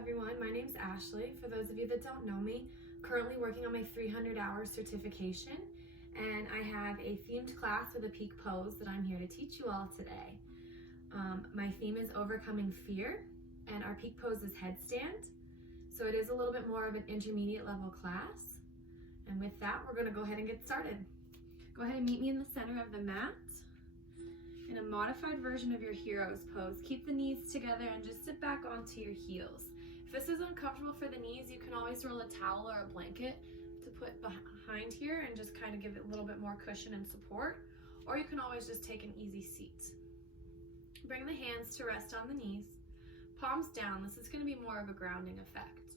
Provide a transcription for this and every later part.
everyone, my name's Ashley. For those of you that don't know me, currently working on my 300-hour certification, and I have a themed class with a peak pose that I'm here to teach you all today. My theme is overcoming fear, and our peak pose is headstand, so it is a little bit more of an intermediate level class. And with that, we're going to go ahead and get started. Go ahead and meet me in the center of the mat in a modified version of your hero's pose. Keep the knees together and just sit back onto your heels. If this is uncomfortable for the knees, you can always roll a towel or a blanket to put behind here and just kind of give it a little bit more cushion and support, or you can always just take an easy seat. Bring the hands to rest on the knees, palms down. This is going to be more of a grounding effect.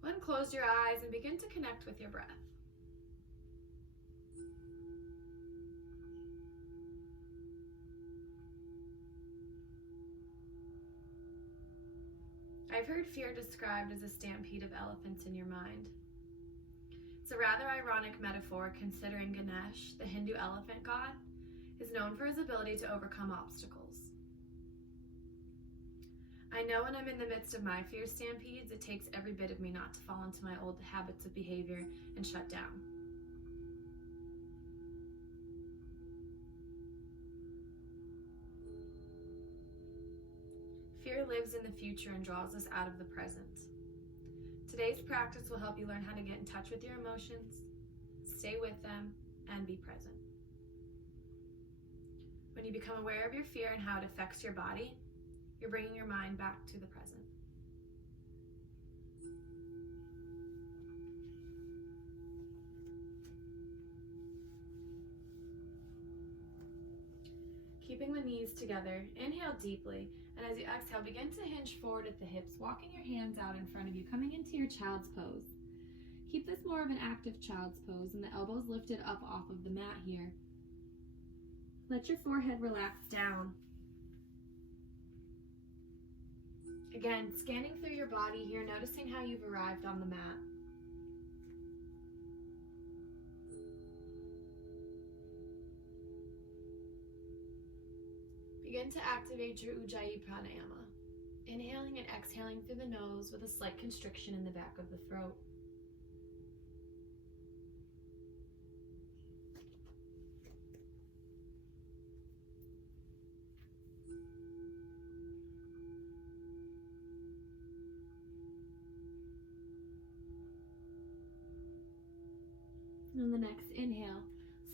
Go ahead and close your eyes and begin to connect with your breath. I've heard fear described as a stampede of elephants in your mind. It's a rather ironic metaphor considering Ganesh, the Hindu elephant god, is known for his ability to overcome obstacles. I know when I'm in the midst of my fear stampedes, it takes every bit of me not to fall into my old habits of behavior and shut down. Fear lives in the future and draws us out of the present. Today's practice will help you learn how to get in touch with your emotions, stay with them, and be present. When you become aware of your fear and how it affects your body, you're bringing your mind back to the present. Keeping the knees together, inhale deeply, and as you exhale, begin to hinge forward at the hips, walking your hands out in front of you, coming into your child's pose. Keep this more of an active child's pose, and the elbows lifted up off of the mat here. Let your forehead relax down. Again, scanning through your body here, noticing how you've arrived on the mat. Begin to activate your Ujjayi pranayama, inhaling and exhaling through the nose with a slight constriction in the back of the throat. On the next inhale,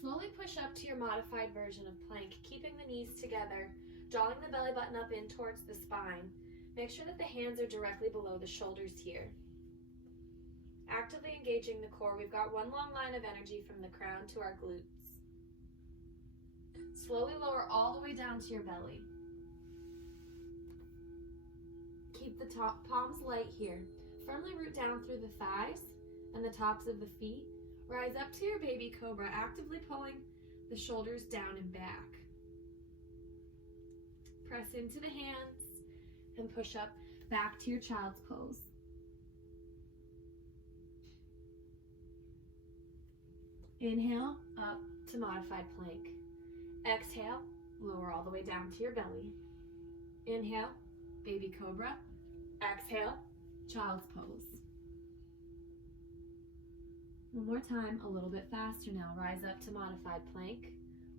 slowly push up to your modified version of plank, keeping the knees together, drawing the belly button up in towards the spine. Make sure that the hands are directly below the shoulders here. Actively engaging the core, we've got one long line of energy from the crown to our glutes. Slowly lower all the way down to your belly. Keep the top palms light here. Firmly root down through the thighs and the tops of the feet. Rise up to your baby cobra, actively pulling the shoulders down and back. Press into the hands and push up back to your child's pose. Inhale, up to modified plank. Exhale, lower all the way down to your belly. Inhale, baby cobra. Exhale, child's pose. One more time, a little bit faster now. Rise up to modified plank,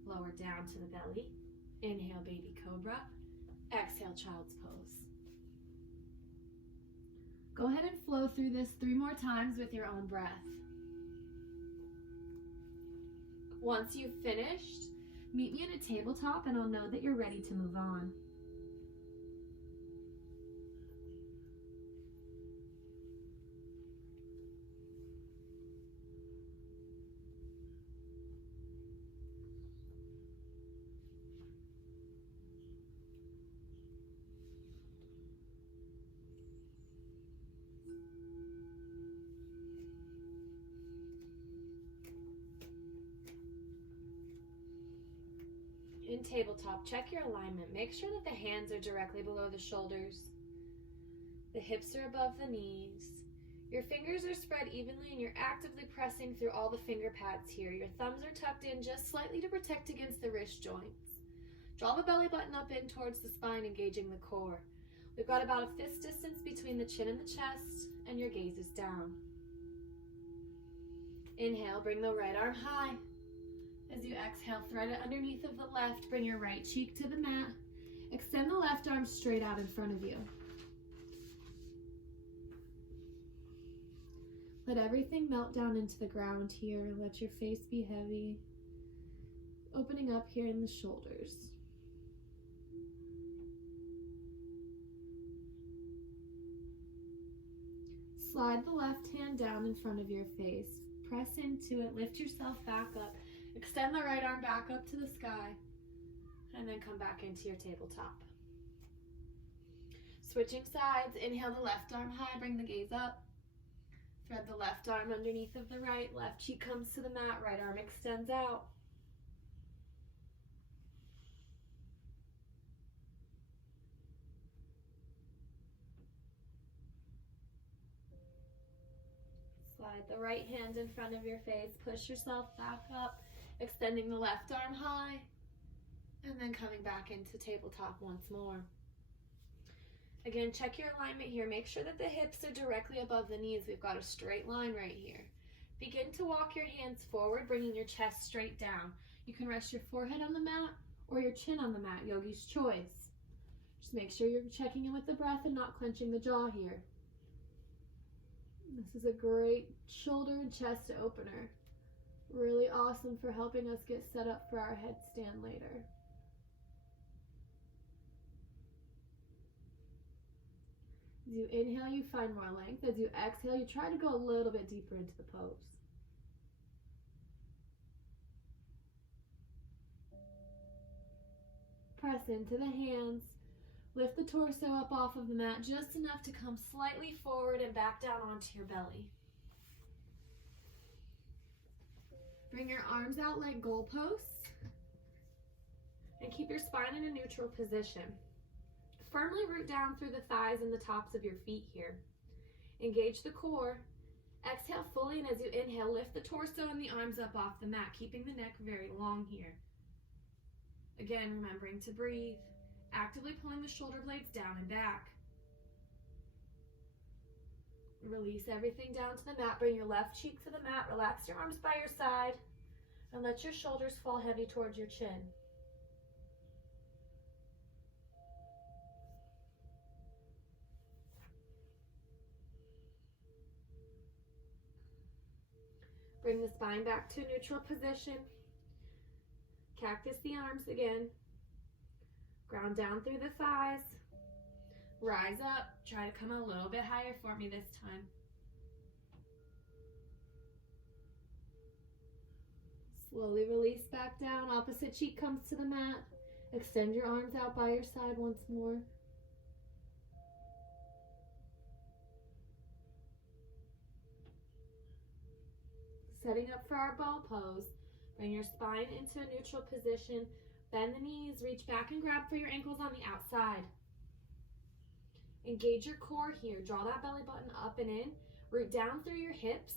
lower down to the belly. Inhale, baby cobra. Exhale, child's pose. Go ahead and flow through this 3 more times with your own breath. Once you've finished, meet me at a tabletop and I'll know that you're ready to move on. In tabletop, check your alignment. Make sure that the hands are directly below the shoulders. The hips are above the knees. Your fingers are spread evenly and you're actively pressing through all the finger pads here. Your thumbs are tucked in just slightly to protect against the wrist joints. Draw the belly button up in towards the spine, engaging the core. We've got about a fist distance between the chin and the chest, and your gaze is down. Inhale, bring the right arm high. As you exhale, thread it underneath of the left. Bring your right cheek to the mat. Extend the left arm straight out in front of you. Let everything melt down into the ground here. Let your face be heavy. Opening up here in the shoulders. Slide the left hand down in front of your face. Press into it, lift yourself back up. Extend the right arm back up to the sky. And then come back into your tabletop. Switching sides, inhale the left arm high, bring the gaze up. Thread the left arm underneath of the right. Left cheek comes to the mat, right arm extends out. Slide the right hand in front of your face. Push yourself back up, extending the left arm high, and then coming back into tabletop once more. Again, check your alignment here. Make sure that the hips are directly above the knees. We've got a straight line right here. Begin to walk your hands forward, bringing your chest straight down. You can rest your forehead on the mat or your chin on the mat, yogi's choice. Just make sure you're checking in with the breath and not clenching the jaw here. This is a great shoulder and chest opener. Really awesome for helping us get set up for our headstand later. As you inhale, you find more length. As you exhale, you try to go a little bit deeper into the pose. Press into the hands. Lift the torso up off of the mat just enough to come slightly forward and back down onto your belly. Bring your arms out like goalposts and keep your spine in a neutral position. Firmly root down through the thighs and the tops of your feet here. Engage the core. Exhale fully, and as you inhale, lift the torso and the arms up off the mat, keeping the neck very long here. Again, remembering to breathe. Actively pulling the shoulder blades down and back. Release everything down to the mat. Bring your left cheek to the mat. Relax your arms by your side. And let your shoulders fall heavy towards your chin. Bring the spine back to a neutral position. Cactus the arms again. Ground down through the thighs. Rise up. Try to come a little bit higher for me this time. Slowly release back down. Opposite cheek comes to the mat. Extend your arms out by your side once more. Setting up for our ball pose. Bring your spine into a neutral position. Bend the knees, reach back and grab for your ankles on the outside. Engage your core here. Draw that belly button up and in. Root down through your hips.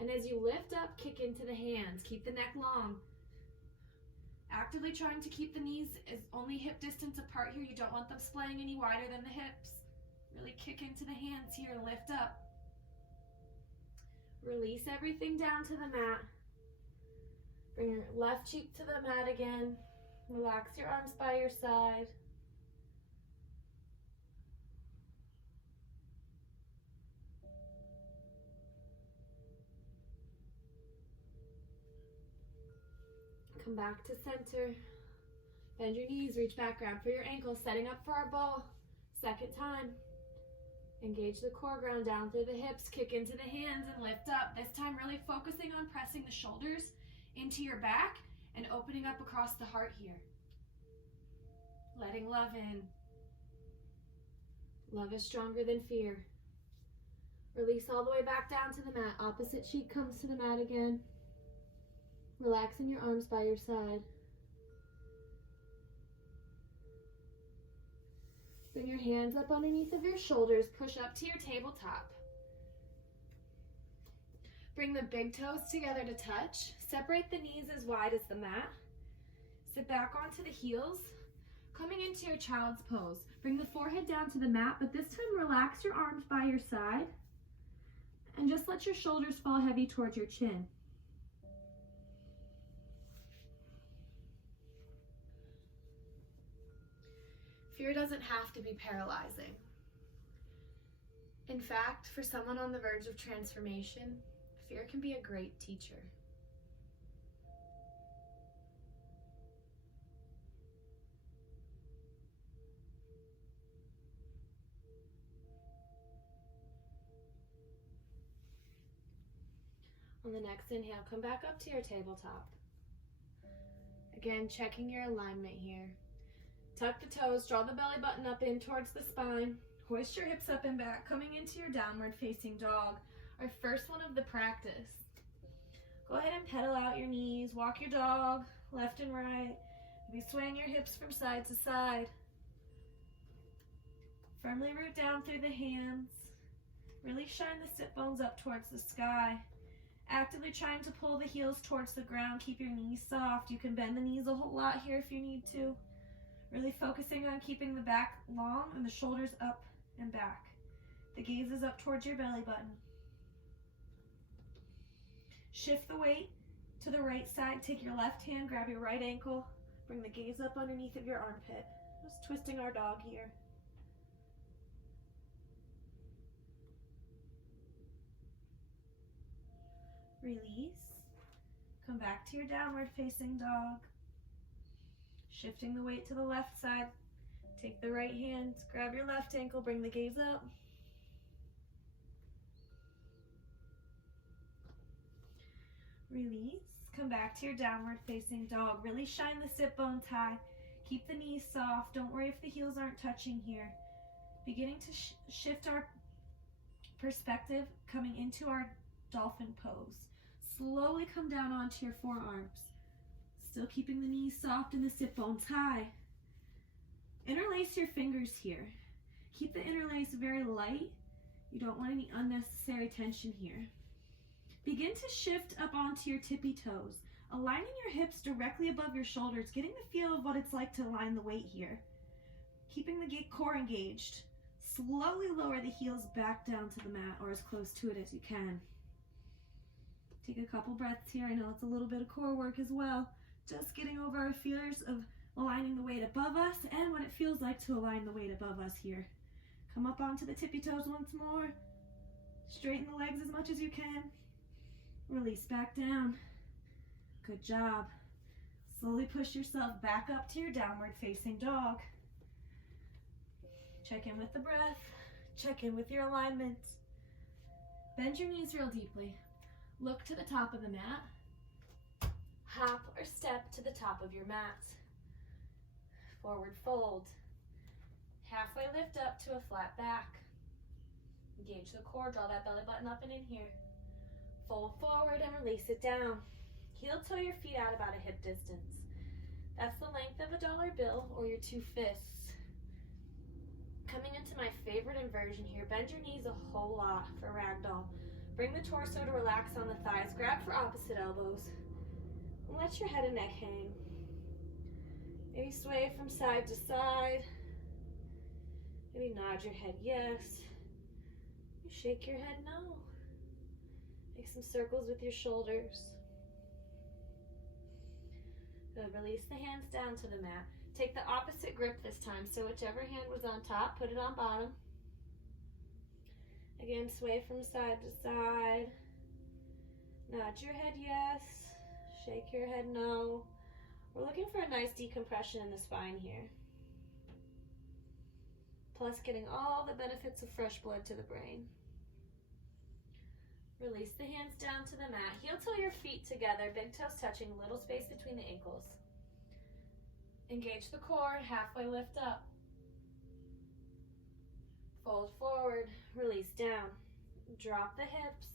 And as you lift up, kick into the hands. Keep the neck long. Actively trying to keep the knees as only hip distance apart here. You don't want them splaying any wider than the hips. Really kick into the hands here. Lift up. Release everything down to the mat. Bring your left cheek to the mat again. Relax your arms by your side. Come back to center. Bend your knees, reach back, grab for your ankles, setting up for our ball. Second time. Engage the core, ground down through the hips, kick into the hands and lift up. This time really focusing on pressing the shoulders into your back and opening up across the heart here. Letting love in. Love is stronger than fear. Release all the way back down to the mat. Opposite cheek comes to the mat again. Relaxing your arms by your side. Bring your hands up underneath of your shoulders. Push up to your tabletop. Bring the big toes together to touch. Separate the knees as wide as the mat. Sit back onto the heels. Coming into your child's pose, bring the forehead down to the mat, but this time relax your arms by your side and just let your shoulders fall heavy towards your chin. Fear doesn't have to be paralyzing. In fact, for someone on the verge of transformation, fear can be a great teacher. On the next inhale, come back up to your tabletop. Again, checking your alignment here. Tuck the toes, draw the belly button up in towards the spine. Hoist your hips up and back, coming into your downward facing dog, our first one of the practice. Go ahead and pedal out your knees, walk your dog left and right. Maybe swaying your hips from side to side. Firmly root down through the hands. Really shine the sit bones up towards the sky. Actively trying to pull the heels towards the ground. Keep your knees soft. You can bend the knees a whole lot here if you need to. Really focusing on keeping the back long and the shoulders up and back. The gaze is up towards your belly button. Shift the weight to the right side. Take your left hand, grab your right ankle. Bring the gaze up underneath of your armpit. Just twisting our dog here. Release. Come back to your downward facing dog. Shifting the weight to the left side. Take the right hand, grab your left ankle, bring the gaze up. Release. Come back to your downward facing dog. Really shine the sit bones high. Keep the knees soft. Don't worry if the heels aren't touching here. Beginning to shift our perspective, coming into our dolphin pose. Slowly come down onto your forearms. Still keeping the knees soft and the sit bones high. Interlace your fingers here. Keep the interlace very light. You don't want any unnecessary tension here. Begin to shift up onto your tippy toes, aligning your hips directly above your shoulders, getting the feel of what it's like to align the weight here. Keeping the core engaged. Slowly lower the heels back down to the mat or as close to it as you can. Take a couple breaths here. I know it's a little bit of core work as well. Just getting over our fears of aligning the weight above us and what it feels like to align the weight above us here. Come up onto the tippy toes once more. Straighten the legs as much as you can. Release back down. Good job. Slowly push yourself back up to your downward facing dog. Check in with the breath. Check in with your alignment. Bend your knees real deeply. Look to the top of the mat. Hop or step to the top of your mat. Forward fold. Halfway lift up to a flat back. Engage the core, draw that belly button up and in here. Fold forward and release it down. Heel toe your feet out about a hip distance. That's the length of a dollar bill or your 2 fists. Coming into my favorite inversion here, bend your knees a whole lot for ragdoll. Bring the torso to relax on the thighs, grab for opposite elbows, and let your head and neck hang. Maybe sway from side to side. Maybe nod your head yes. You shake your head no. Make some circles with your shoulders. Good, release the hands down to the mat. Take the opposite grip this time, so whichever hand was on top, put it on bottom. Again, sway from side to side. Nod your head yes. Shake your head no. We're looking for a nice decompression in the spine here. Plus getting all the benefits of fresh blood to the brain. Release the hands down to the mat. Heel toe your feet together, big toes touching, little space between the ankles. Engage the core, halfway lift up. Fold forward, release down. Drop the hips.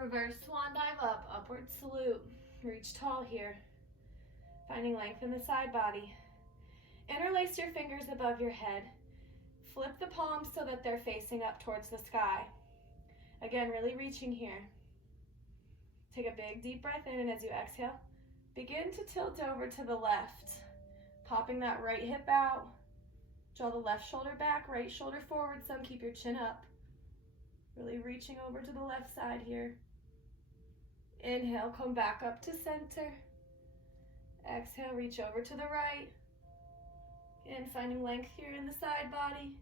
Reverse swan dive up, upward salute. Reach tall here. Finding length in the side body. Interlace your fingers above your head. Flip the palms so that they're facing up towards the sky. Again, really reaching here. Take a big deep breath in, and as you exhale, begin to tilt over to the left. Popping that right hip out. Draw the left shoulder back, right shoulder forward. Some keep your chin up. Really reaching over to the left side here. Inhale, come back up to center. Exhale, reach over to the right. And finding length here in the side body,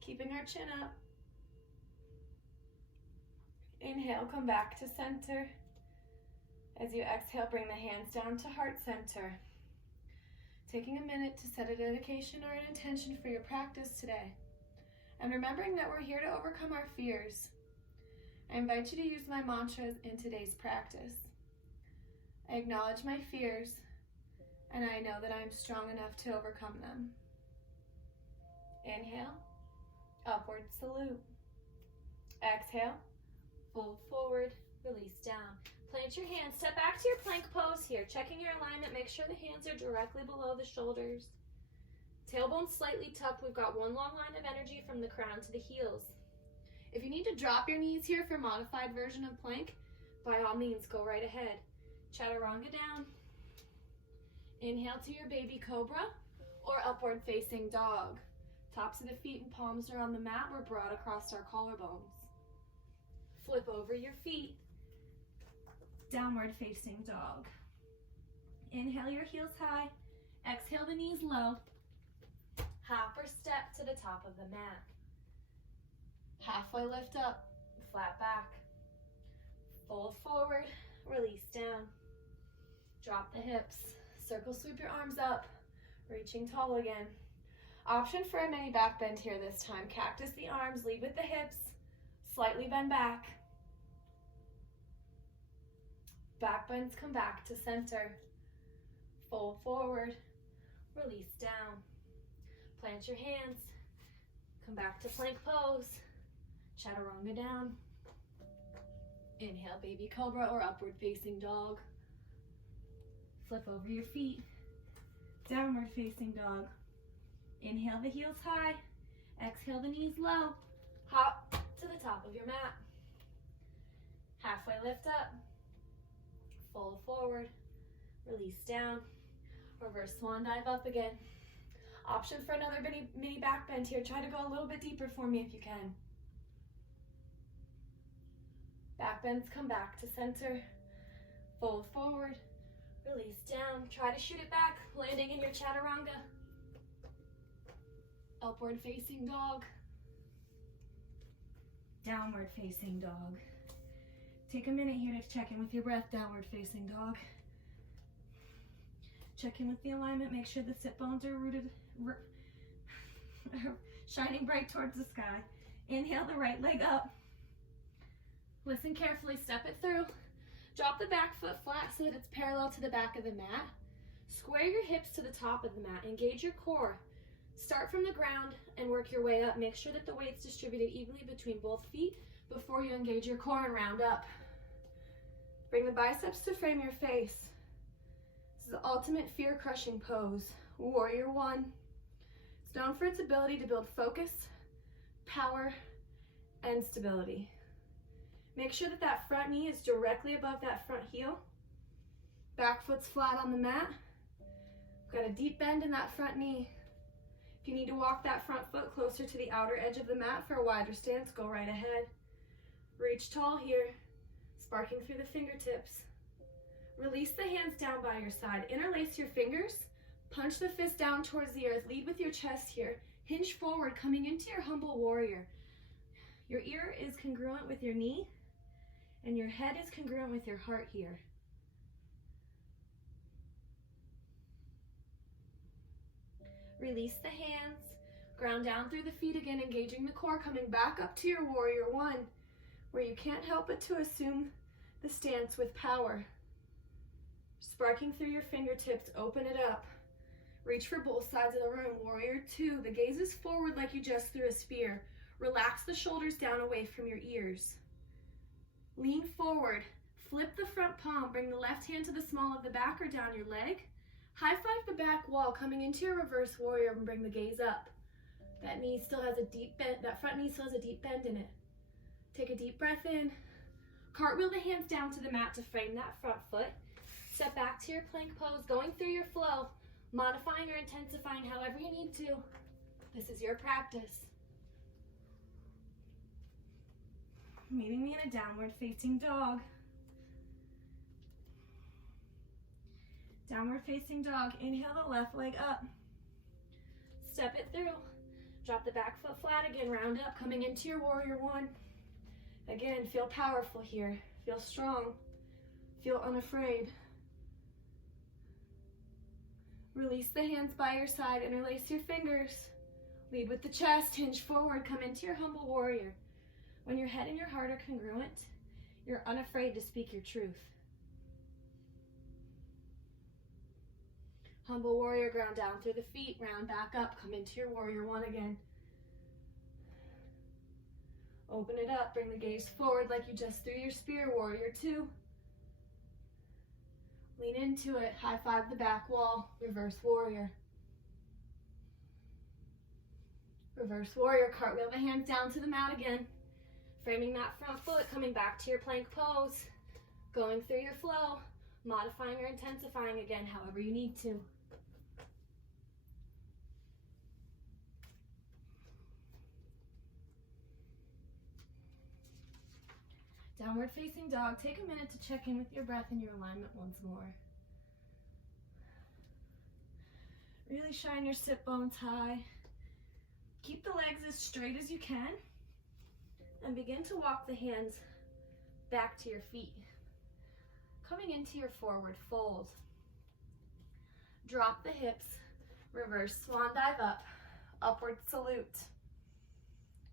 keeping our chin up. Inhale, come back to center. As you exhale, bring the hands down to heart center. Taking a minute to set a dedication or an intention for your practice today. And remembering that we're here to overcome our fears. I invite you to use my mantras in today's practice. I acknowledge my fears, and I know that I am strong enough to overcome them. Inhale, upward salute. Exhale, fold forward, release down. Plant your hands, step back to your plank pose here. Checking your alignment, make sure the hands are directly below the shoulders. Tailbone slightly tucked. We've got one long line of energy from the crown to the heels. If you need to drop your knees here for a modified version of plank, by all means, go right ahead. Chaturanga down. Inhale to your baby cobra or upward facing dog. Tops of the feet and palms are on the mat. We're broad across our collarbones. Flip over your feet. Downward facing dog. Inhale your heels high. Exhale the knees low. Hop or step to the top of the mat. Halfway lift up, flat back. Fold forward, release down. Drop the hips. Circle sweep your arms up. Reaching tall again. Option for a mini back bend here this time. Cactus the arms, lead with the hips. Slightly bend back. Back bends come back to center. Fold forward, release down. Plant your hands. Come back to plank pose. Chaturanga down. Inhale, baby cobra or upward facing dog. Flip over your feet. Downward facing dog. Inhale the heels high. Exhale the knees low. Hop to the top of your mat. Halfway lift up. Fold forward. Release down. Reverse swan dive up again. Option for another mini back bend here. Try to go a little bit deeper for me if you can. Back bends come back to center. Fold forward. Release down. Try to shoot it back. Landing in your chaturanga. Upward facing dog. Downward facing dog. Take a minute here to check in with your breath. Downward facing dog. Check in with the alignment. Make sure the sit bones are rooted, shining bright towards the sky. Inhale the right leg up. Listen carefully. Step it through. Drop the back foot flat so that it's parallel to the back of the mat. Square your hips to the top of the mat. Engage your core. Start from the ground and work your way up. Make sure that the weight's distributed evenly between both feet before you engage your core and round up. Bring the biceps to frame your face. This is the ultimate fear-crushing pose, Warrior One. It's known for its ability to build focus, power, and stability. Make sure that that front knee is directly above that front heel. Back foot's flat on the mat. Got a deep bend in that front knee. If you need to walk that front foot closer to the outer edge of the mat for a wider stance, go right ahead. Reach tall here, sparking through the fingertips. Release the hands down by your side. Interlace your fingers. Punch the fist down towards the earth. Lead with your chest here. Hinge forward, coming into your humble warrior. Your ear is congruent with your knee, and your head is congruent with your heart here. Release the hands. Ground down through the feet again, engaging the core, coming back up to your Warrior One, where you can't help but to assume the stance with power. Sparking through your fingertips, open it up. Reach for both sides of the room. Warrior Two, the gaze is forward like you just threw a spear. Relax the shoulders down away from your ears. Lean forward, flip the front palm, bring the left hand to the small of the back or down your leg. High five the back wall, coming into your reverse warrior, and bring the gaze up. That knee still has a deep bend, that front knee still has a deep bend in it. Take a deep breath in. Cartwheel the hands down to the mat to frame that front foot. Step back to your plank pose, going through your flow. modifying or intensifying however you need to. This is your practice. Meeting me in a downward facing dog. Downward facing dog. Inhale the left leg up. Step it through. Drop the back foot flat again. Round up, coming into your warrior one. Again, feel powerful here. Feel strong. Feel unafraid. Release the hands by your side. Interlace your fingers. Lead with the chest. Hinge forward. Come into your humble warrior. When your head and your heart are congruent, you're unafraid to speak your truth. Humble warrior, ground down through the feet, round back up, come into your warrior one again. Open it up, bring the gaze forward like you just threw your spear, warrior two. Lean into it, high five the back wall, reverse warrior. Reverse warrior, cartwheel the hands down to the mat again. Framing that front foot, coming back to your plank pose. Going through your flow, modifying or intensifying again, however you need to. Downward facing dog. Take a minute to check in with your breath and your alignment once more. Really shine your sit bones high. Keep the legs as straight as you can. And begin to walk the hands back to your feet. Coming into your forward fold. Drop the hips. Reverse swan dive up. Upward salute.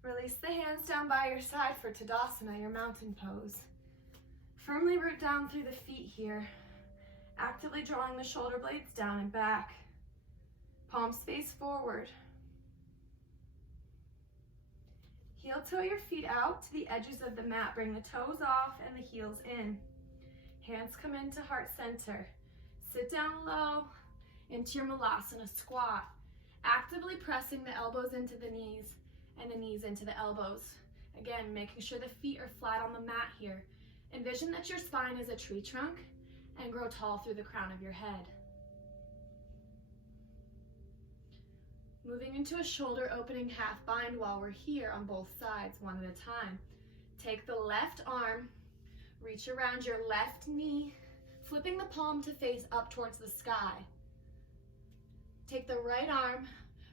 Release the hands down by your side for Tadasana, your mountain pose. Firmly root down through the feet here. Actively drawing the shoulder blades down and back. Palms face forward. Heel toe your feet out to the edges of the mat. Bring the toes off and the heels in. Hands come into heart center. Sit down low into your Malasana squat. Actively pressing the elbows into the knees and the knees into the elbows. Again, making sure the feet are flat on the mat here. Envision that your spine is a tree trunk and grow tall through the crown of your head. Moving into a shoulder opening half bind while we're here on both sides, one at a time. Take the left arm, reach around your left knee, flipping the palm to face up towards the sky. Take the right arm,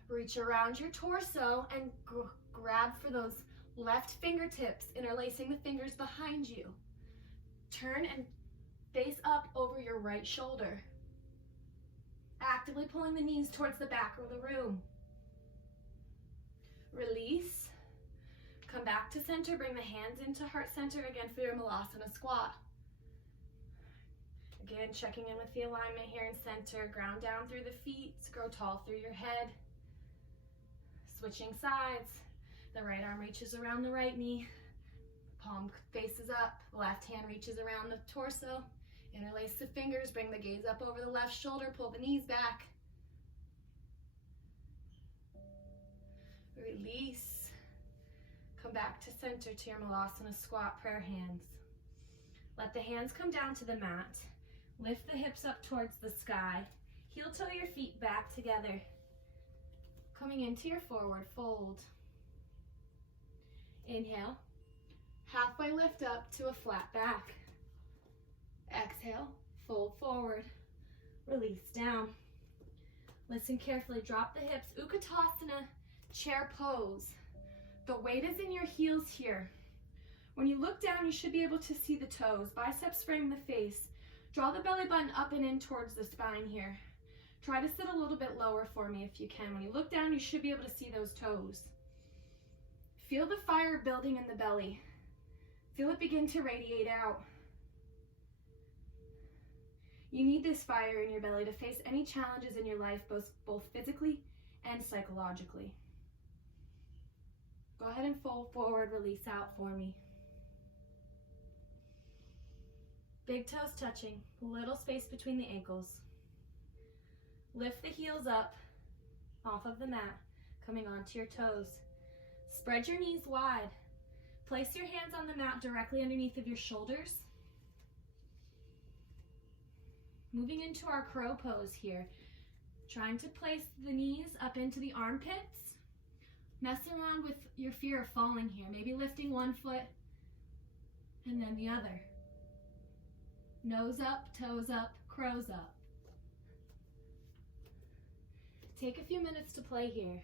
reach around your torso and grab for those left fingertips, interlacing the fingers behind you. Turn and face up over your right shoulder. Actively pulling the knees towards the back of the room. Release. Come back to center, bring the hands into heart center again for your Malasana squat. Again, checking in with the alignment here in center. Ground down through the feet, grow tall through your head. Switching sides. The right arm reaches around the right knee. Palm faces up. Left hand reaches around the torso. Interlace the fingers, bring the gaze up over the left shoulder, pull the knees back. Release. Come back to center to your Malasana squat, prayer hands. Let the hands come down to the mat. Lift the hips up towards the sky. Heel toe your feet back together. Coming into your forward fold. Inhale. Halfway lift up to a flat back. Exhale, fold forward. Release down. Listen carefully. Drop the hips. Utkatasana, chair pose. The weight is in your heels here. When you look down, you should be able to see the toes. Biceps frame the face. Draw the belly button up and in towards the spine here. Try to sit a little bit lower for me if you can. When you look down, you should be able to see those toes. Feel the fire building in the belly. Feel it begin to radiate out. You need this fire in your belly to face any challenges in your life, both physically and psychologically. Go ahead and fold forward, release out for me. Big toes touching, little space between the ankles. Lift the heels up off of the mat, coming onto your toes. Spread your knees wide. Place your hands on the mat directly underneath of your shoulders. Moving into our crow pose here. Trying to place the knees up into the armpits. Mess around with your fear of falling here. Maybe lifting one foot and then the other. Nose up, toes up, crows up. Take a few minutes to play here.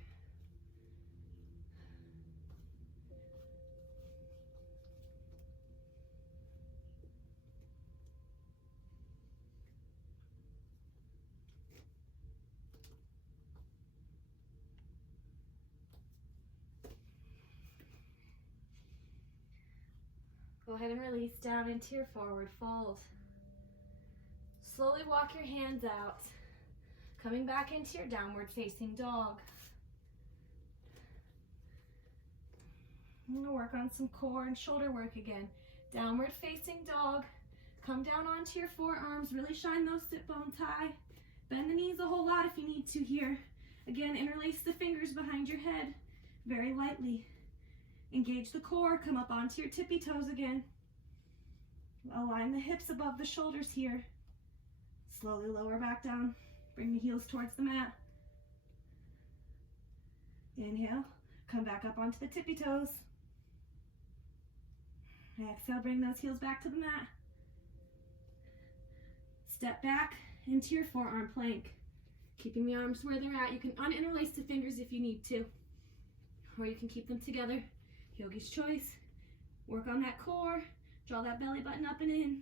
Go ahead and release down into your forward fold. Slowly walk your hands out, coming back into your downward facing dog. I'm going to work on some core and shoulder work again. Downward facing dog. Come down onto your forearms. Really shine those sit bones high. Bend the knees a whole lot if you need to here. Again, interlace the fingers behind your head very lightly. Engage the core, come up onto your tippy toes again. Align the hips above the shoulders here. Slowly lower back down. Bring the heels towards the mat. Inhale, come back up onto the tippy toes. Exhale, bring those heels back to the mat. Step back into your forearm plank. Keeping the arms where they're at. You can uninterlace the fingers if you need to, or you can keep them together. Yogi's choice. Work on that core. Draw that belly button up and in.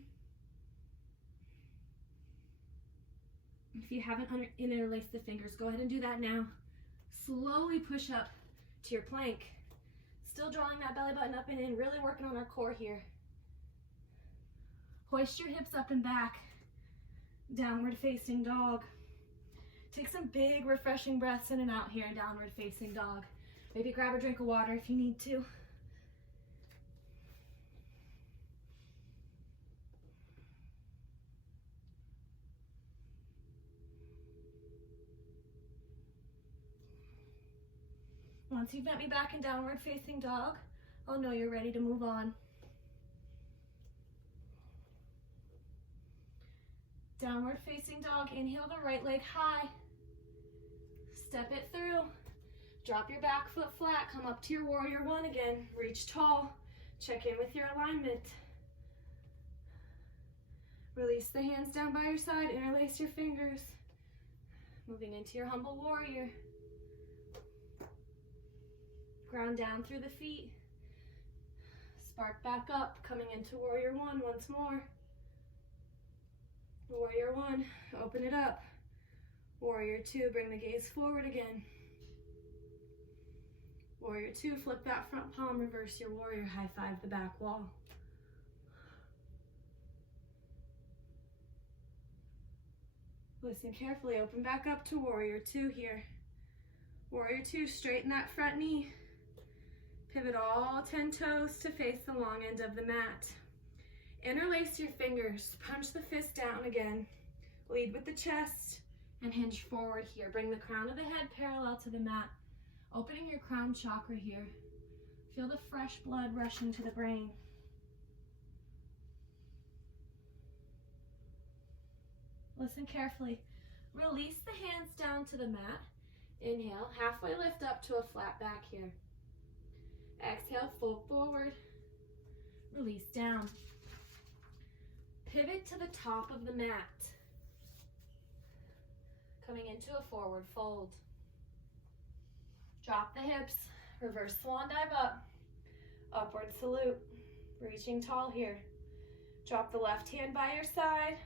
If you haven't interlaced the fingers, go ahead and do that now. Slowly push up to your plank. Still drawing that belly button up and in. Really working on our core here. Hoist your hips up and back. Downward facing dog. Take some big refreshing breaths in and out here in downward facing dog. Maybe grab a drink of water if you need to. Once you've met me back in downward facing dog, I'll know you're ready to move on. Downward facing dog, inhale the right leg high. Step it through. Drop your back foot flat, come up to your warrior one again. Reach tall, check in with your alignment. Release the hands down by your side, interlace your fingers. Moving into your humble warrior. Ground down through the feet. Spark back up, coming into warrior one once more. Warrior one, open it up. Warrior two, bring the gaze forward again. Warrior two, flip that front palm, reverse your warrior, high five the back wall. Listen carefully, open back up to warrior two here. Warrior two, straighten that front knee. Pivot all 10 toes to face the long end of the mat. Interlace your fingers, punch the fist down again. Lead with the chest and hinge forward here. Bring the crown of the head parallel to the mat. Opening your crown chakra here. Feel the fresh blood rushing to the brain. Listen carefully. Release the hands down to the mat. Inhale, halfway lift up to a flat back here. Exhale, fold forward. Release down. Pivot to the top of the mat. Coming into a forward fold. Drop the hips, reverse swan dive up. Upward salute. Reaching tall here. Drop the left hand by your side.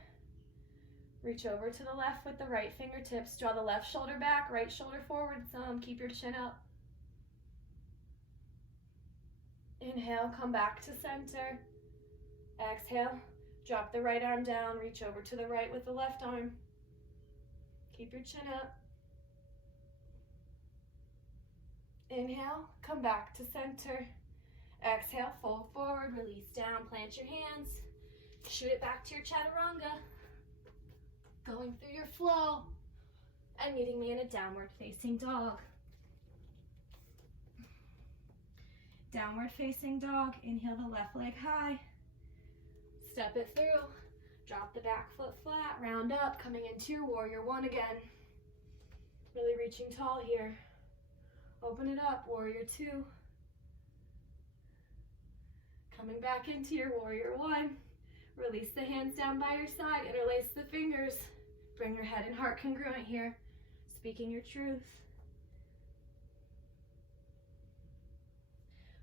Reach over to the left with the right fingertips. Draw the left shoulder back, right shoulder forward some. Keep your chin up. Inhale, come back to center. Exhale, drop the right arm down. Reach over to the right with the left arm. Keep your chin up. Inhale, come back to center. Exhale, fold forward, release down, plant your hands. Shoot it back to your chaturanga. Going through your flow and meeting me in a downward facing dog. Downward facing dog, inhale the left leg high. Step it through, drop the back foot flat, round up, coming into your warrior one again. Really reaching tall here. Open it up, warrior two. Coming back into your warrior one. Release the hands down by your side, interlace the fingers. Bring your head and heart congruent here, speaking your truth.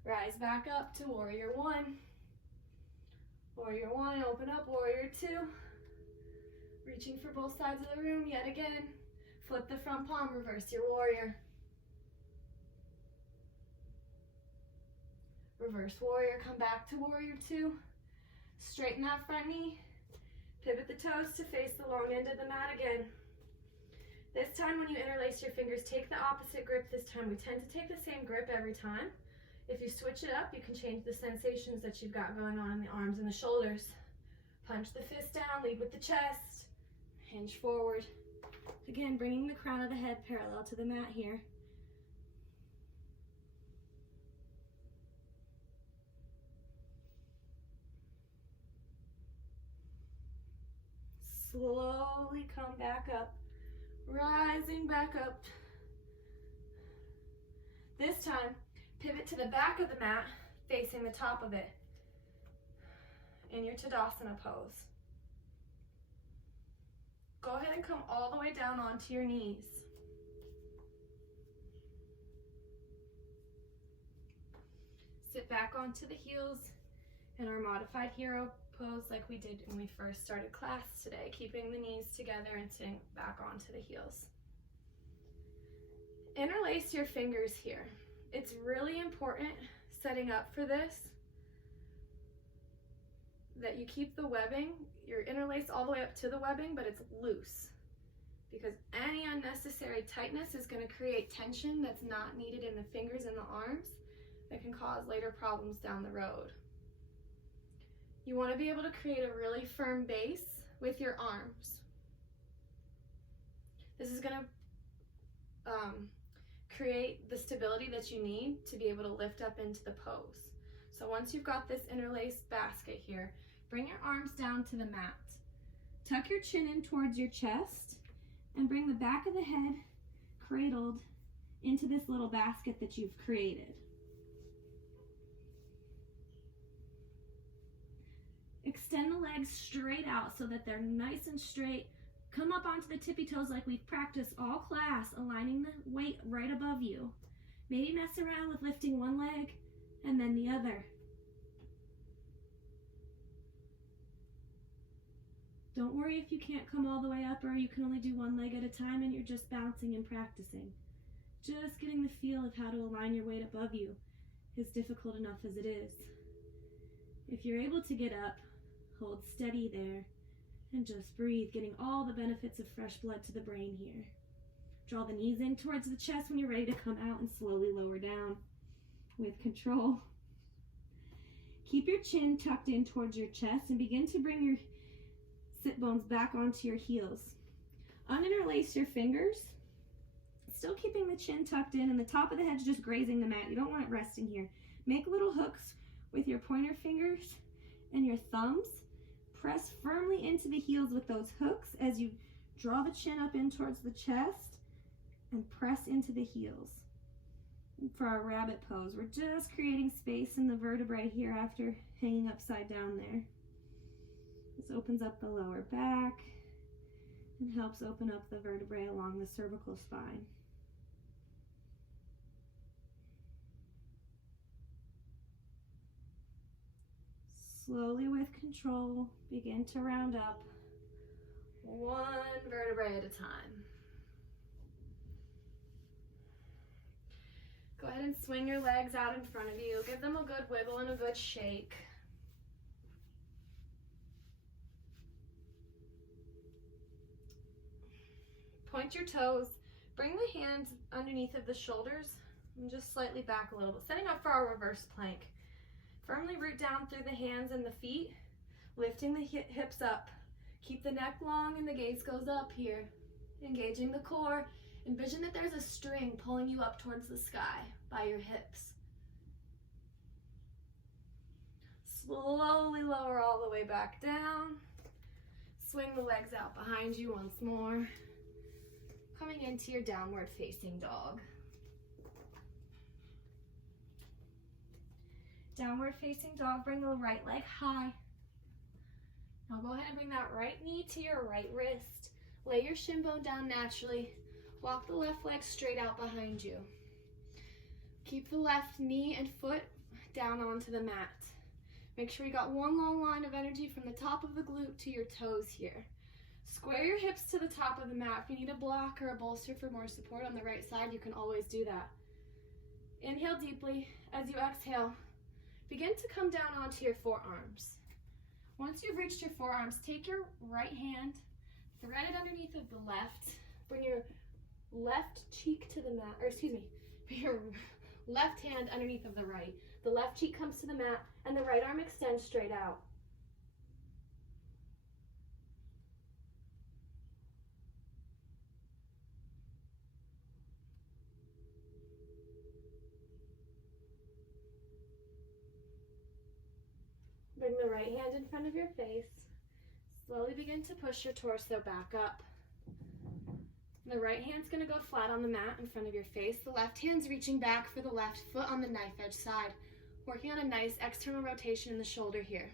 Rise back up to warrior one. Warrior one, open up, warrior two. Reaching for both sides of the room yet again. Flip the front palm, reverse your warrior. Reverse warrior, come back to warrior two. Straighten that front knee. Pivot the toes to face the long end of the mat again. This time when you interlace your fingers, take the opposite grip this time. We tend to take the same grip every time. If you switch it up, you can change the sensations that you've got going on in the arms and the shoulders. Punch the fist down, lead with the chest. Hinge forward. Again, bringing the crown of the head parallel to the mat here. Slowly come back up, rising back up. This time, pivot to the back of the mat, facing the top of it in your Tadasana pose. Go ahead and come all the way down onto your knees. Sit back onto the heels in our modified hero pose like we did when we first started class today, keeping the knees together and sitting back onto the heels. Interlace your fingers here. It's really important setting up for this that you keep the webbing, you're interlaced all the way up to the webbing, but it's loose, because any unnecessary tightness is going to create tension that's not needed in the fingers and the arms that can cause later problems down the road. You want to be able to create a really firm base with your arms. This is going to create the stability that you need to be able to lift up into the pose. So once you've got this interlaced basket here, bring your arms down to the mat. Tuck your chin in towards your chest and bring the back of the head cradled into this little basket that you've created. Extend the legs straight out so that they're nice and straight. Come up onto the tippy toes like we've practiced all class, aligning the weight right above you. Maybe mess around with lifting one leg and then the other. Don't worry if you can't come all the way up or you can only do one leg at a time and you're just bouncing and practicing. Just getting the feel of how to align your weight above you is difficult enough as it is. If you're able to get up, hold steady there and just breathe, getting all the benefits of fresh blood to the brain here. Draw the knees in towards the chest when you're ready to come out and slowly lower down with control. Keep your chin tucked in towards your chest and begin to bring your sit bones back onto your heels. Uninterlace your fingers, still keeping the chin tucked in and the top of the head's just grazing the mat. You don't want it resting here. Make little hooks with your pointer fingers and your thumbs. Press firmly into the heels with those hooks as you draw the chin up in towards the chest and press into the heels. For our rabbit pose, we're just creating space in the vertebrae here after hanging upside down there. This opens up the lower back and helps open up the vertebrae along the cervical spine. Slowly with control, begin to round up one vertebrae at a time. Go ahead and swing your legs out in front of you. Give them a good wiggle and a good shake. Point your toes. Bring the hands underneath of the shoulders and just slightly back a little bit, setting up for our reverse plank. Firmly root down through the hands and the feet, lifting the hips up. Keep the neck long and the gaze goes up here. Engaging the core. Envision that there's a string pulling you up towards the sky by your hips. Slowly lower all the way back down. Swing the legs out behind you once more. Coming into your downward facing dog. Downward facing dog, bring the right leg high. Now go ahead and bring that right knee to your right wrist. Lay your shin bone down naturally. Walk the left leg straight out behind you. Keep the left knee and foot down onto the mat. Make sure you got one long line of energy from the top of the glute to your toes here. Square your hips to the top of the mat. If you need a block or a bolster for more support on the right side, you can always do that. Inhale deeply. As you exhale, begin to come down onto your forearms. Once you've reached your forearms, take your right hand, thread it underneath of the left. Bring your left cheek to the mat, or excuse me, bring your left hand underneath of the right. The left cheek comes to the mat, and the right arm extends straight out. Bring the right hand in front of your face. Slowly begin to push your torso back up. The right hand's going to go flat on the mat in front of your face. The left hand's reaching back for the left foot on the knife edge side. Working on a nice external rotation in the shoulder here.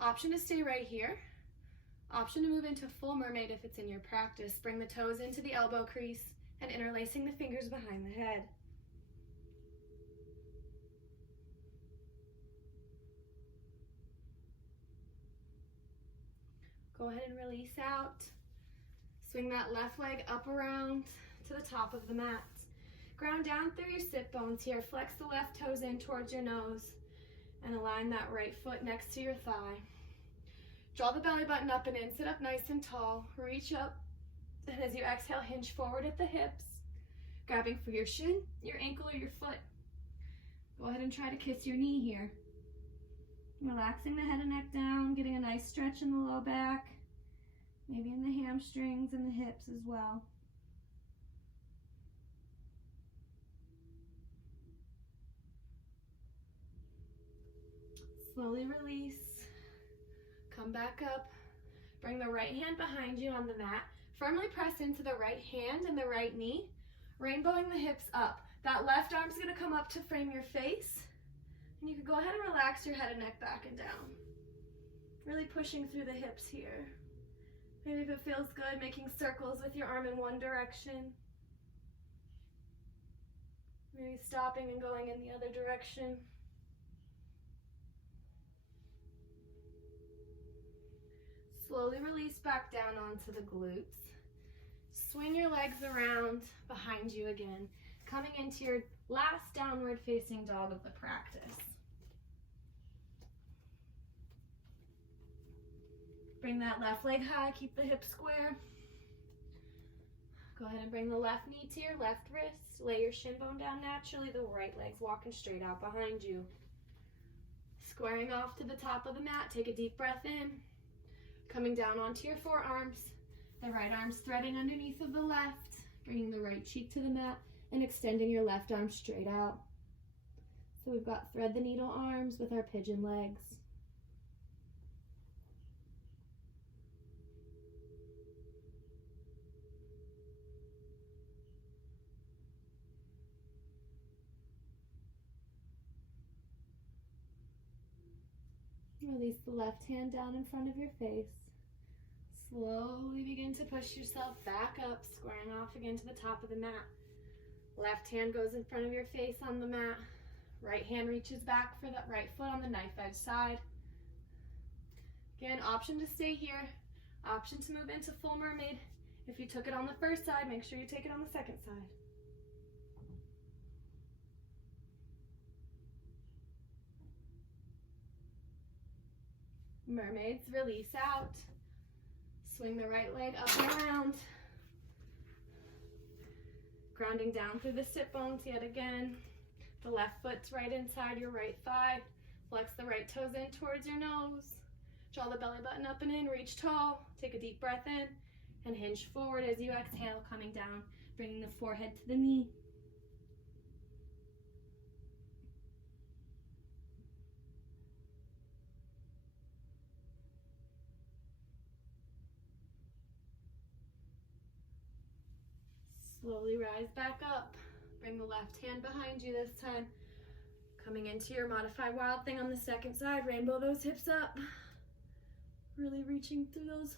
Option to stay right here. Option to move into full mermaid if it's in your practice. Bring the toes into the elbow crease and interlacing the fingers behind the head. Go ahead and release out. Swing that left leg up around to the top of the mat. Ground down through your sit bones here. Flex the left toes in towards your nose and align that right foot next to your thigh. Draw the belly button up and in. Sit up nice and tall. Reach up, and as you exhale, hinge forward at the hips, grabbing for your shin, your ankle, or your foot. Go ahead and try to kiss your knee here. Relaxing the head and neck down, getting a nice stretch in the low back, maybe in the hamstrings and the hips as well. Slowly release. Come back up. Bring the right hand behind you on the mat. Firmly press into the right hand and the right knee, rainbowing the hips up. That left arm's going to come up to frame your face. And you can go ahead and relax your head and neck back and down. Really pushing through the hips here. Maybe if it feels good, making circles with your arm in one direction. Maybe stopping and going in the other direction. Slowly release back down onto the glutes. Swing your legs around behind you again, coming into your last downward facing dog of the practice. Bring that left leg high, keep the hips square. Go ahead and bring the left knee to your left wrist. Lay your shin bone down naturally. The right leg's walking straight out behind you. Squaring off to the top of the mat, take a deep breath in. Coming down onto your forearms. The right arm's threading underneath of the left. Bringing the right cheek to the mat and extending your left arm straight out. So we've got thread the needle arms with our pigeon legs. Release the left hand down in front of your face. Slowly begin to push yourself back up, squaring off again to the top of the mat. Left hand goes in front of your face on the mat. Right hand reaches back for that right foot on the knife edge side. Again, option to stay here. Option to move into full mermaid. If you took it on the first side, make sure you take it on the second side. Mermaids, release out. Swing the right leg up and around. Grounding down through the sit bones yet again. The left foot's right inside your right thigh. Flex the right toes in towards your nose. Draw the belly button up and in, reach tall. Take a deep breath in and hinge forward as you exhale, coming down, bringing the forehead to the knee. rise back up. Bring the left hand behind you this time. Coming into your modified wild thing on the second side. Rainbow those hips up. Really reaching through those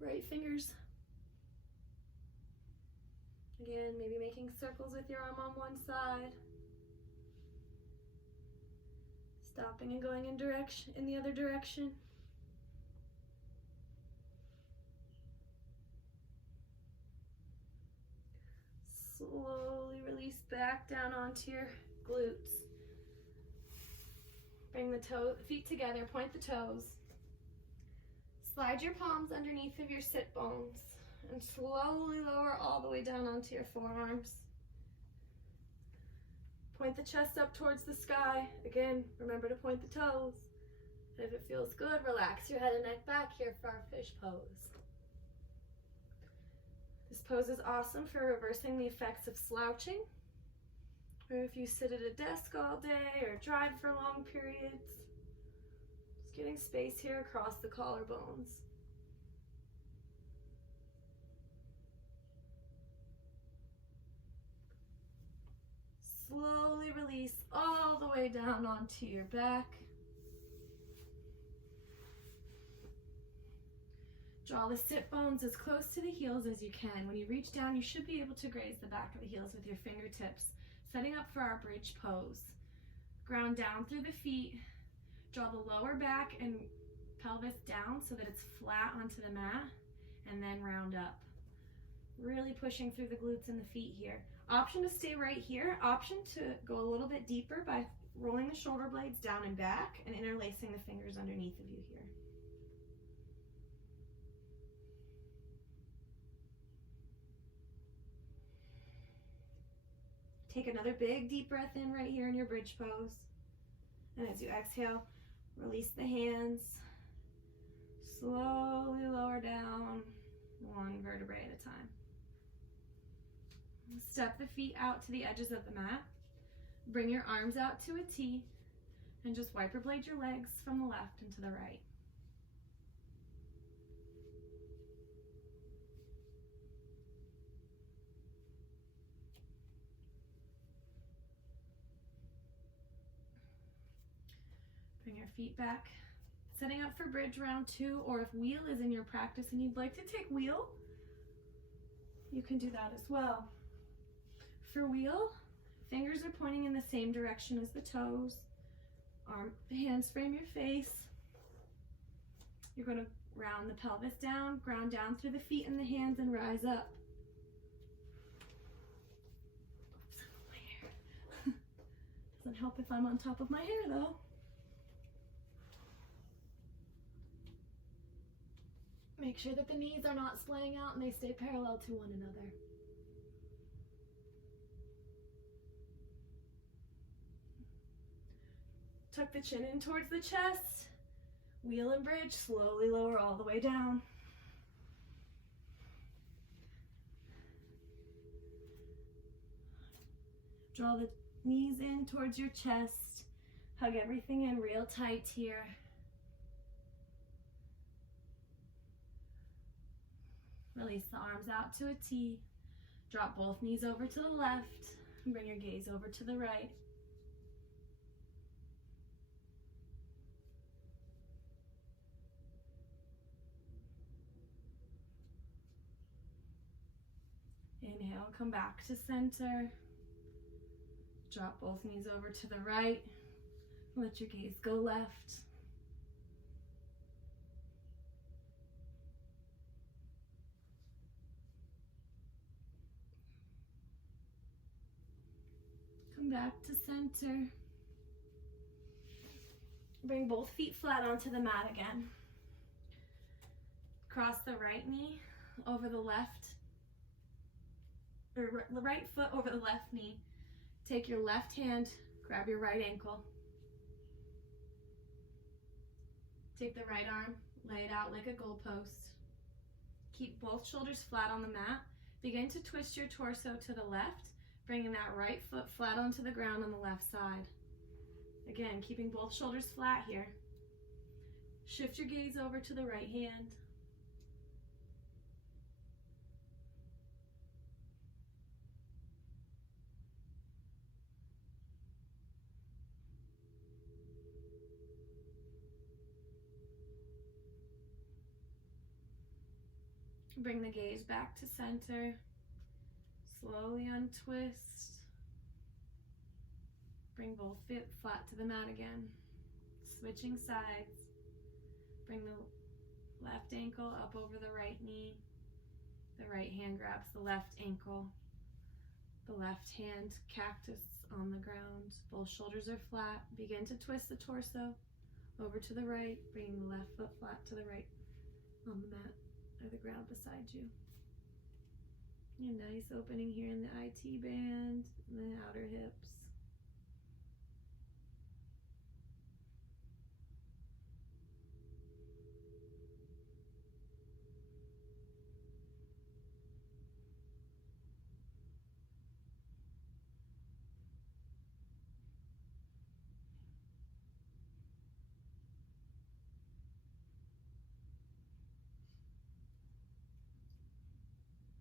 right fingers. Again, maybe making circles with your arm on one side. Stopping and going in the other direction. Slowly release back down onto your glutes. Bring the feet together, point the toes. Slide your palms underneath of your sit bones and slowly lower all the way down onto your forearms. Point the chest up towards the sky. Again, remember to point the toes. And if it feels good, relax your head and neck back here for our fish pose. This pose is awesome for reversing the effects of slouching, or if you sit at a desk all day or drive for long periods. Just getting space here across the collarbones. Slowly release all the way down onto your back. Draw the sit bones as close to the heels as you can. When you reach down, you should be able to graze the back of the heels with your fingertips, setting up for our bridge pose. Ground down through the feet. Draw the lower back and pelvis down so that it's flat onto the mat, and then round up. Really pushing through the glutes and the feet here. Option to stay right here. Option to go a little bit deeper by rolling the shoulder blades down and back and interlacing the fingers underneath of you here. Take another big deep breath in right here in your bridge pose. And as you exhale, release the hands. Slowly lower down, one vertebrae at a time. Step the feet out to the edges of the mat. Bring your arms out to a T and just wiper blade your legs from the left and to the right. Bring your feet back. Setting up for bridge round 2, or if wheel is in your practice and you'd like to take wheel, you can do that as well. For wheel, fingers are pointing in the same direction as the toes. Hands frame your face. You're going to round the pelvis down, ground down through the feet and the hands, and rise up. Oops, my hair. Doesn't help if I'm on top of my hair though. Make sure that the knees are not splaying out and they stay parallel to one another. Tuck the chin in towards the chest. Wheel and bridge, slowly lower all the way down. Draw the knees in towards your chest. Hug everything in real tight here. Release the arms out to a T. Drop both knees over to the left and bring your gaze over to the right. Inhale, come back to center. Drop both knees over to the right. Let your gaze go left. Come back to center. Bring both feet flat onto the mat again. Cross the right knee over the left, or the right foot over the left knee. Take your left hand, grab your right ankle. Take the right arm, lay it out like a goalpost. Keep both shoulders flat on the mat. Begin to twist your torso to the left, bringing that right foot flat onto the ground on the left side. Again, keeping both shoulders flat here. Shift your gaze over to the right hand. Bring the gaze back to center. Slowly untwist. Bring both feet flat to the mat again. Switching sides. Bring the left ankle up over the right knee. The right hand grabs the left ankle. The left hand cactus on the ground. Both shoulders are flat. Begin to twist the torso over to the right, bringing the left foot flat to the right on the mat or the ground beside you. A nice opening here in the IT band and the outer hips.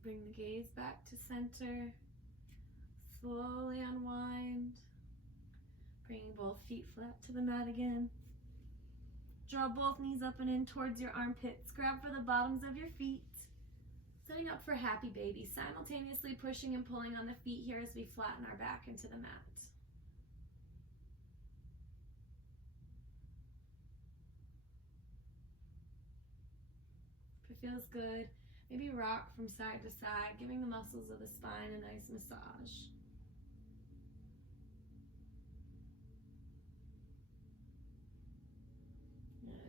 Bring the gaze back to center. Slowly unwind. Bringing both feet flat to the mat again. Draw both knees up and in towards your armpits. Grab for the bottoms of your feet. Setting up for happy baby. Simultaneously pushing and pulling on the feet here as we flatten our back into the mat. If it feels good, maybe rock from side to side, giving the muscles of the spine a nice massage.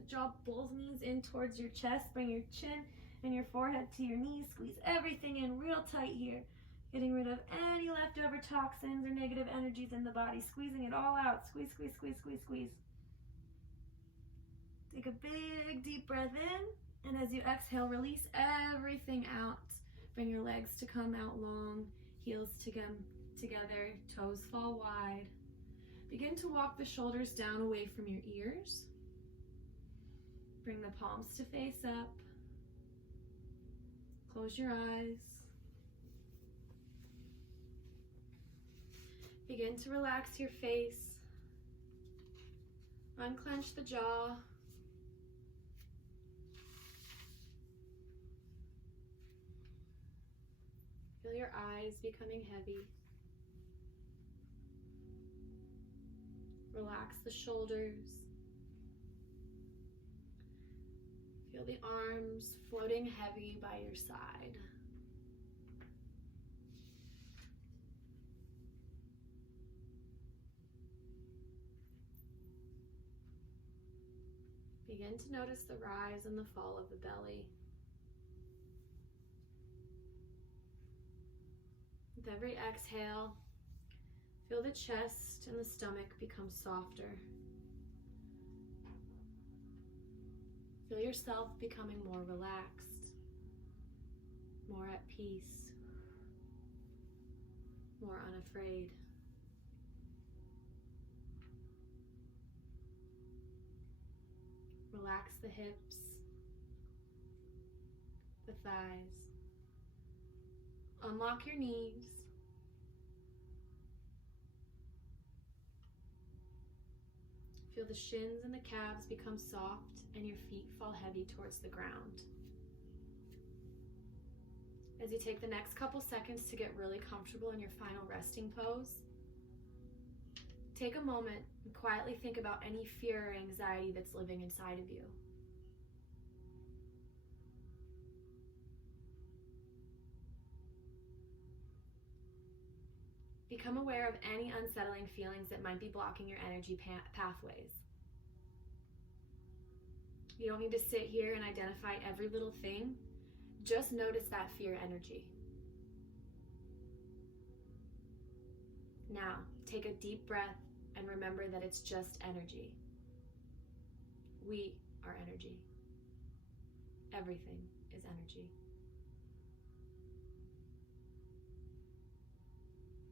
Draw both knees in towards your chest. Bring your chin and your forehead to your knees. Squeeze everything in real tight here. Getting rid of any leftover toxins or negative energies in the body. Squeezing it all out. Squeeze, squeeze, squeeze, squeeze, squeeze. Take a big deep breath in. And as you exhale, release everything out. Bring your legs to come out long. Heels together. Toes fall wide. Begin to walk the shoulders down away from your ears. Bring the palms to face up. Close your eyes. Begin to relax your face. Unclench the jaw. Feel your eyes becoming heavy. Relax the shoulders. Feel the arms floating heavy by your side. Begin to notice the rise and the fall of the belly. With every exhale, feel the chest and the stomach become softer. Feel yourself becoming more relaxed, more at peace, more unafraid. Relax the hips, the thighs. Unlock your knees. Feel the shins and the calves become soft and your feet fall heavy towards the ground. As you take the next couple seconds to get really comfortable in your final resting pose, take a moment and quietly think about any fear or anxiety that's living inside of you. Become aware of any unsettling feelings that might be blocking your energy pathways. You don't need to sit here and identify every little thing. Just notice that fear energy. Now, take a deep breath and remember that it's just energy. We are energy. Everything is energy.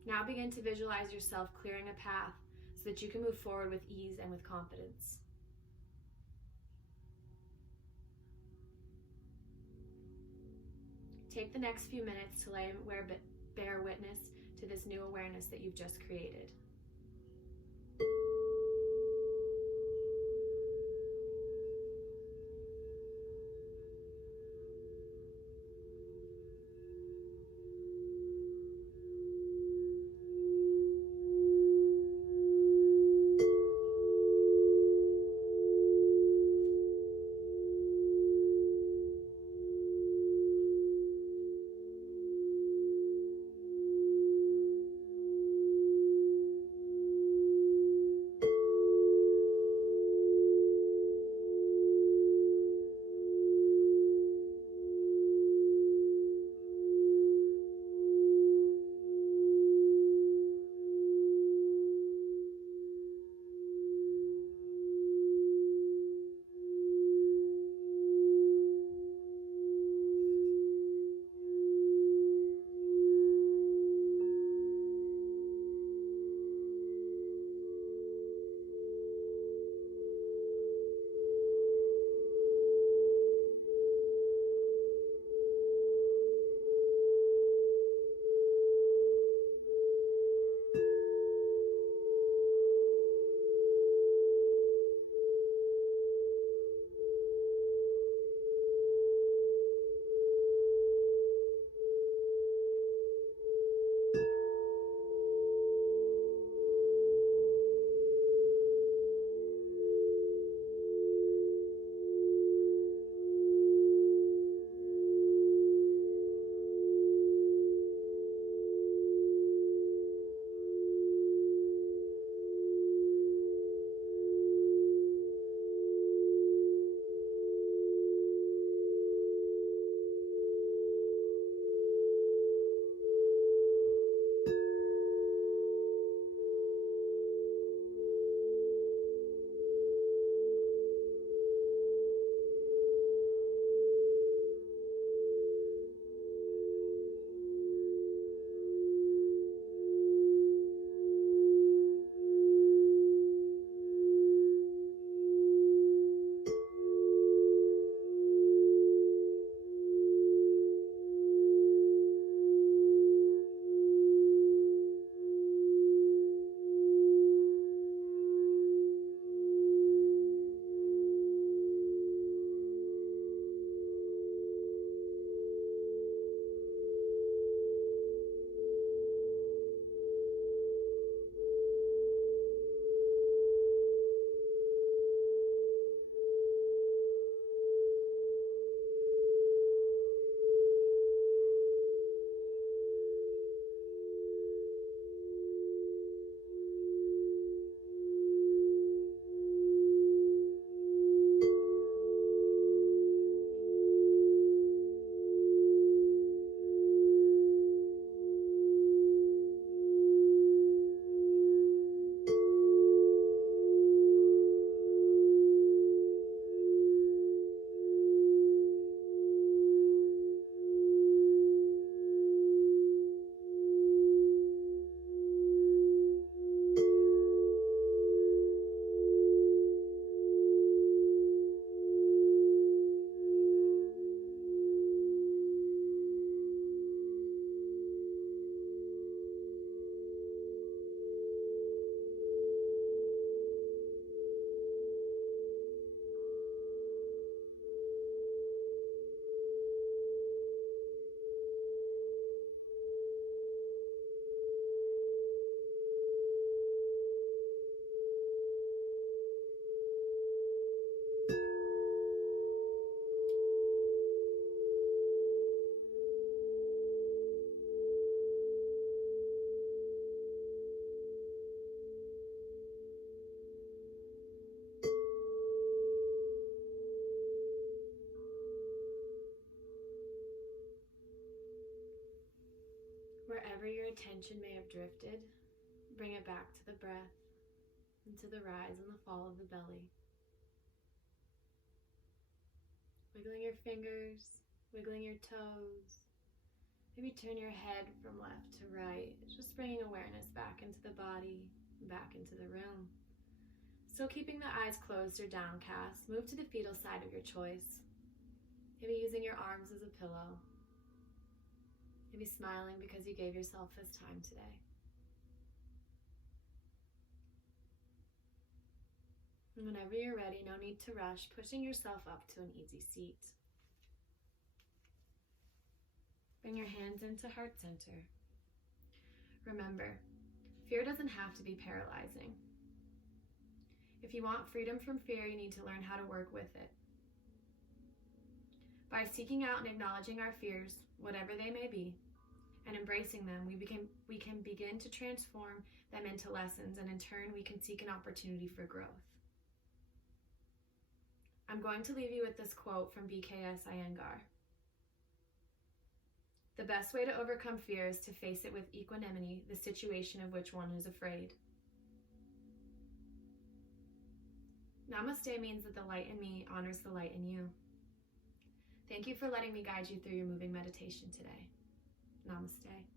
Now begin to visualize yourself clearing a path so that you can move forward with ease and with confidence. Take the next few minutes to bear witness to this new awareness that you've just created. any tension may have drifted, bring it back to the breath, and to the rise and the fall of the belly. Wiggling your fingers, wiggling your toes. Maybe turn your head from left to right, just bringing awareness back into the body, back into the room. Still keeping the eyes closed or downcast, move to the fetal side of your choice. Maybe using your arms as a pillow. Maybe smiling because you gave yourself this time today. And whenever you're ready, no need to rush, pushing yourself up to an easy seat. Bring your hands into heart center. Remember, fear doesn't have to be paralyzing. If you want freedom from fear, you need to learn how to work with it. By seeking out and acknowledging our fears, whatever they may be, and embracing them, we can begin to transform them into lessons, and in turn, we can seek an opportunity for growth. I'm going to leave you with this quote from BKS Iyengar. The best way to overcome fear is to face it with equanimity, the situation of which one is afraid. Namaste means that the light in me honors the light in you. Thank you for letting me guide you through your moving meditation today. Namaste.